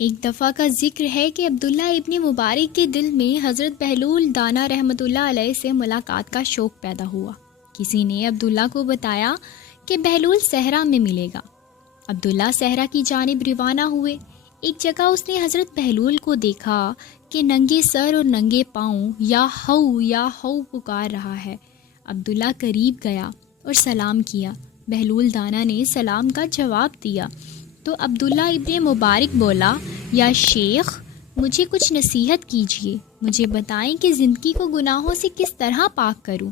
ایک دفعہ کا ذکر ہے کہ عبداللہ ابن مبارک کے دل میں حضرت بہلول دانا رحمۃ اللہ علیہ سے ملاقات کا شوق پیدا ہوا۔ کسی نے عبداللہ کو بتایا کہ بہلول صحرا میں ملے گا۔ عبداللہ صحرا کی جانب روانہ ہوئے۔ ایک جگہ اس نے حضرت بہلول کو دیکھا کہ ننگے سر اور ننگے پاؤں یا ہو پکار رہا ہے۔ عبداللہ قریب گیا اور سلام کیا۔ بہلول دانا نے سلام کا جواب دیا تو عبداللہ ابن مبارک بولا، یا شیخ، مجھے کچھ نصیحت کیجیے، مجھے بتائیں کہ زندگی کو گناہوں سے کس طرح پاک کروں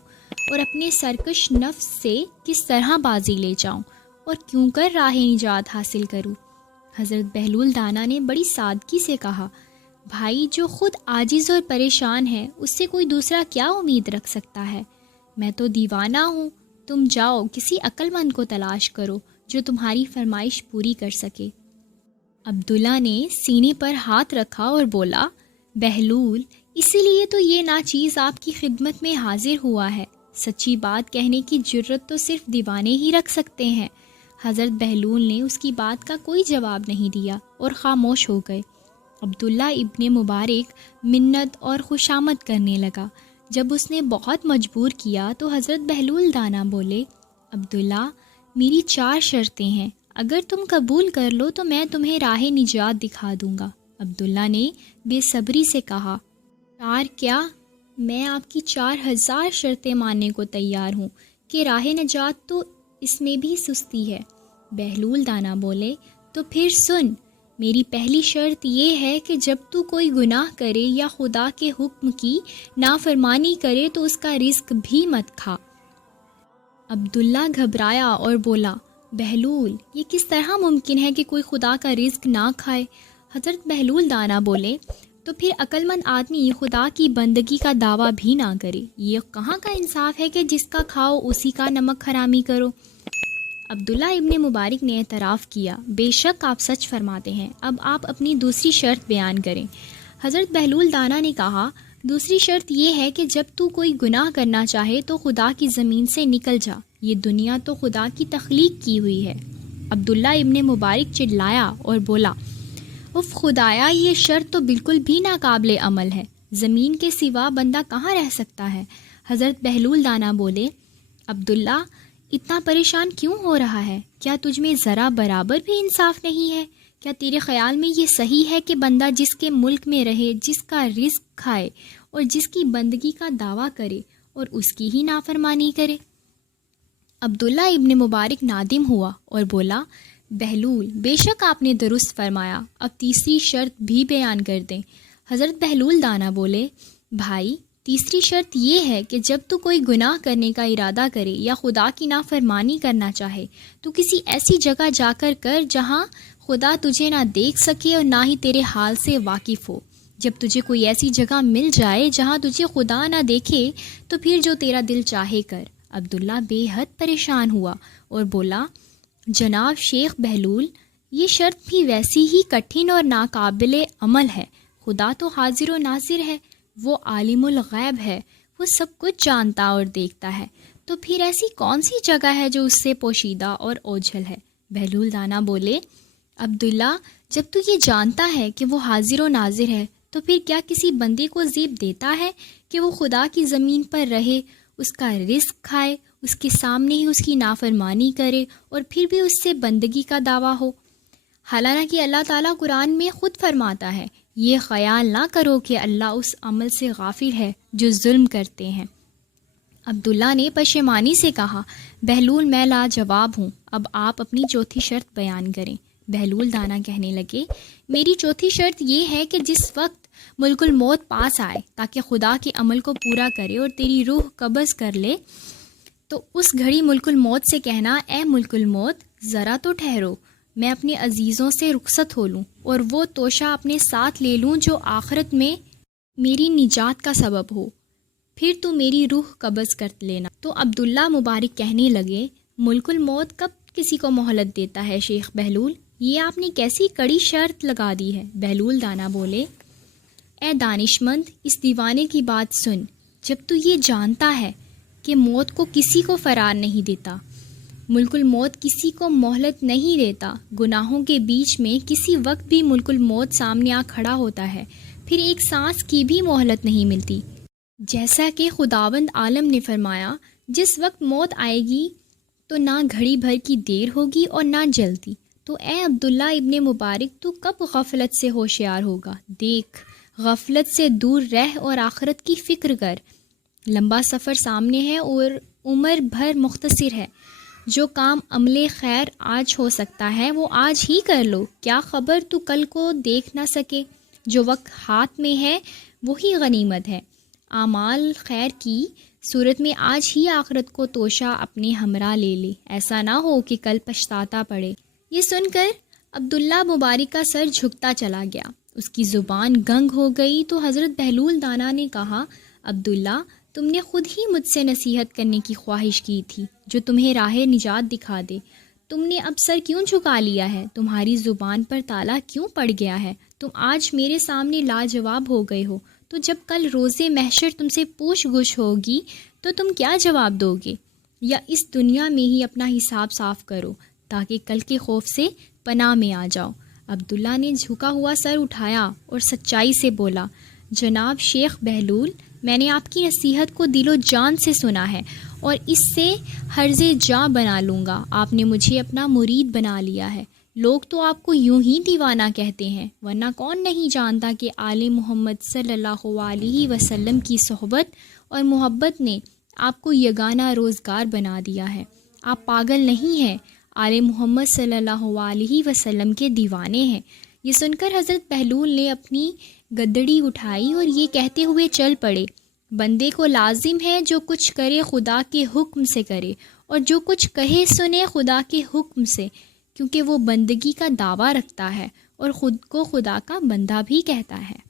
اور اپنے سرکش نفس سے کس طرح بازی لے جاؤں اور کیوں کر راہ نجات حاصل کروں۔ حضرت بہلول دانا نے بڑی سادگی سے کہا، بھائی، جو خود عاجز اور پریشان ہے اس سے کوئی دوسرا کیا امید رکھ سکتا ہے؟ میں تو دیوانہ ہوں، تم جاؤ کسی عقل مند کو تلاش کرو جو تمہاری فرمائش پوری کر سکے۔ عبداللہ نے سینے پر ہاتھ رکھا اور بولا، بہلول، اسی لیے تو یہ ناچیز آپ کی خدمت میں حاضر ہوا ہے۔ سچی بات کہنے کی جرت تو صرف دیوانے ہی رکھ سکتے ہیں۔ حضرت بہلول نے اس کی بات کا کوئی جواب نہیں دیا اور خاموش ہو گئے۔ عبداللہ ابن مبارک منت اور خوشامد کرنے لگا۔ جب اس نے بہت مجبور کیا تو حضرت بہلول دانا بولے، عبداللہ، میری 4 شرطیں ہیں، اگر تم قبول کر لو تو میں تمہیں راہ نجات دکھا دوں گا۔ عبداللہ نے بے صبری سے کہا، 4 کیا؟ میں آپ کی 4000 شرطیں ماننے کو تیار ہوں کہ راہ نجات تو اس میں بھی سستی ہے۔ بہلول دانا بولے، تو پھر سن، میری پہلی شرط یہ ہے کہ جب تو کوئی گناہ کرے یا خدا کے حکم کی نافرمانی کرے تو اس کا رزق بھی مت کھا۔ عبداللہ گھبرایا اور بولا، بہلول، یہ کس طرح ممکن ہے کہ کوئی خدا کا رزق نہ کھائے؟ حضرت بہلول دانا بولے، تو پھر عقل مند آدمی خدا کی بندگی کا دعویٰ بھی نہ کرے۔ یہ کہاں کا انصاف ہے کہ جس کا کھاؤ اسی کا نمک حرامی کرو۔ عبداللہ ابن مبارک نے اعتراف کیا، بے شک آپ سچ فرماتے ہیں، اب آپ اپنی دوسری شرط بیان کریں۔ حضرت بہلول دانا نے کہا، دوسری شرط یہ ہے کہ جب تو کوئی گناہ کرنا چاہے تو خدا کی زمین سے نکل جا، یہ دنیا تو خدا کی تخلیق کی ہوئی ہے۔ عبداللہ ابن مبارک چلایا اور بولا، اف خدایا، یہ شرط تو بالکل بھی ناقابل عمل ہے، زمین کے سوا بندہ کہاں رہ سکتا ہے؟ حضرت بہلول دانا بولے، عبداللہ، اتنا پریشان کیوں ہو رہا ہے؟ کیا تجھ میں ذرا برابر بھی انصاف نہیں ہے؟ کیا تیرے خیال میں یہ صحیح ہے کہ بندہ جس کے ملک میں رہے، جس کا رزق کھائے اور جس کی بندگی کا دعویٰ کرے اور اس کی ہی نافرمانی کرے؟ عبداللہ ابن مبارک نادم ہوا اور بولا، بہلول، بے شک آپ نے درست فرمایا، اب تیسری شرط بھی بیان کر دیں۔ حضرت بہلول دانا بولے، بھائی، تیسری شرط یہ ہے کہ جب تو کوئی گناہ کرنے کا ارادہ کرے یا خدا کی نافرمانی کرنا چاہے تو کسی ایسی جگہ جا کر جہاں خدا تجھے نہ دیکھ سکے اور نہ ہی تیرے حال سے واقف ہو۔ جب تجھے کوئی ایسی جگہ مل جائے جہاں تجھے خدا نہ دیکھے تو پھر جو تیرا دل چاہے کر۔ عبداللہ بے حد پریشان ہوا اور بولا، جناب شیخ بہلول، یہ شرط بھی ویسی ہی کٹھن اور ناقابل عمل ہے۔ خدا تو حاضر و ناظر ہے، وہ عالم الغیب ہے، وہ سب کچھ جانتا اور دیکھتا ہے، تو پھر ایسی کون سی جگہ ہے جو اس سے پوشیدہ اور اوجھل ہے؟ بہلول دانا بولے، عبداللہ، جب تو یہ جانتا ہے کہ وہ حاضر و ناظر ہے تو پھر کیا کسی بندے کو زیب دیتا ہے کہ وہ خدا کی زمین پر رہے، اس کا رزق کھائے، اس کے سامنے ہی اس کی نافرمانی کرے اور پھر بھی اس سے بندگی کا دعویٰ ہو؟ حالانکہ اللہ تعالیٰ قرآن میں خود فرماتا ہے، یہ خیال نہ کرو کہ اللہ اس عمل سے غافل ہے جو ظلم کرتے ہیں۔ عبداللہ نے پشیمانی سے کہا، بہلول، میں لاجواب ہوں، اب آپ اپنی چوتھی شرط بیان کریں۔ بہلول دانا کہنے لگے، میری چوتھی شرط یہ ہے کہ جس وقت ملک الموت پاس آئے تاکہ خدا کے عمل کو پورا کرے اور تیری روح قبض کر لے، تو اس گھڑی ملک الموت سے کہنا، اے ملک الموت، ذرا تو ٹھہرو، میں اپنے عزیزوں سے رخصت ہو لوں اور وہ توشہ اپنے ساتھ لے لوں جو آخرت میں میری نجات کا سبب ہو، پھر تو میری روح قبض کر لینا۔ تو عبداللہ مبارک کہنے لگے، ملک الموت کب کسی کو مہلت دیتا ہے شیخ بہلول؟ یہ آپ نے کیسی کڑی شرط لگا دی ہے؟ بہلول دانا بولے، اے دانشمند، اس دیوانے کی بات سن، جب تو یہ جانتا ہے کہ موت کو کسی کو فرار نہیں دیتا ملک الموت کسی کو مہلت نہیں دیتا، گناہوں کے بیچ میں کسی وقت بھی ملک الموت سامنے آ کھڑا ہوتا ہے، پھر ایک سانس کی بھی مہلت نہیں ملتی۔ جیسا کہ خداوند عالم نے فرمایا، جس وقت موت آئے گی تو نہ گھڑی بھر کی دیر ہوگی اور نہ جلدی۔ تو اے عبداللہ ابن مبارک، تو کب غفلت سے ہوشیار ہوگا؟ دیکھ، غفلت سے دور رہ اور آخرت کی فکر کر۔ لمبا سفر سامنے ہے اور عمر بھر مختصر ہے۔ جو کام عمل خیر آج ہو سکتا ہے وہ آج ہی کر لو، کیا خبر تو کل کو دیکھ نہ سکے۔ جو وقت ہاتھ میں ہے وہی غنیمت ہے۔ اعمال خیر کی صورت میں آج ہی آخرت کو توشہ اپنے ہمراہ لے لے، ایسا نہ ہو کہ کل پچھتاتا پڑے۔ یہ سن کر عبداللہ مبارک کا سر جھکتا چلا گیا، اس کی زبان گنگ ہو گئی۔ تو حضرت بہلول دانا نے کہا، عبداللہ، تم نے خود ہی مجھ سے نصیحت کرنے کی خواہش کی تھی جو تمہیں راہ نجات دکھا دے، تم نے اب سر کیوں جھکا لیا ہے؟ تمہاری زبان پر تالا کیوں پڑ گیا ہے؟ تم آج میرے سامنے لاجواب ہو گئے ہو، تو جب کل روز محشر تم سے پوچھ گچھ ہوگی تو تم کیا جواب دو گے؟ یا اس دنیا میں ہی اپنا حساب صاف کرو تاکہ کل کے خوف سے پناہ میں آ جاؤ۔ عبداللہ نے جھکا ہوا سر اٹھایا اور سچائی سے بولا، جناب شیخ بہلول، میں نے آپ کی نصیحت کو دل و جان سے سنا ہے اور اس سے حرز جاں بنا لوں گا۔ آپ نے مجھے اپنا مرید بنا لیا ہے۔ لوگ تو آپ کو یوں ہی دیوانہ کہتے ہیں، ورنہ کون نہیں جانتا کہ آل محمد صلی اللہ علیہ وسلم کی صحبت اور محبت نے آپ کو یگانہ روزگار بنا دیا ہے۔ آپ پاگل نہیں ہیں، آل محمد صلی اللہ علیہ وسلم کے دیوانے ہیں۔ یہ سن کر حضرت بہلول نے اپنی گدڑی اٹھائی اور یہ کہتے ہوئے چل پڑے، بندے کو لازم ہے جو کچھ کرے خدا کے حکم سے کرے، اور جو کچھ کہے سنے خدا کے حکم سے، کیونکہ وہ بندگی کا دعویٰ رکھتا ہے اور خود کو خدا کا بندہ بھی کہتا ہے۔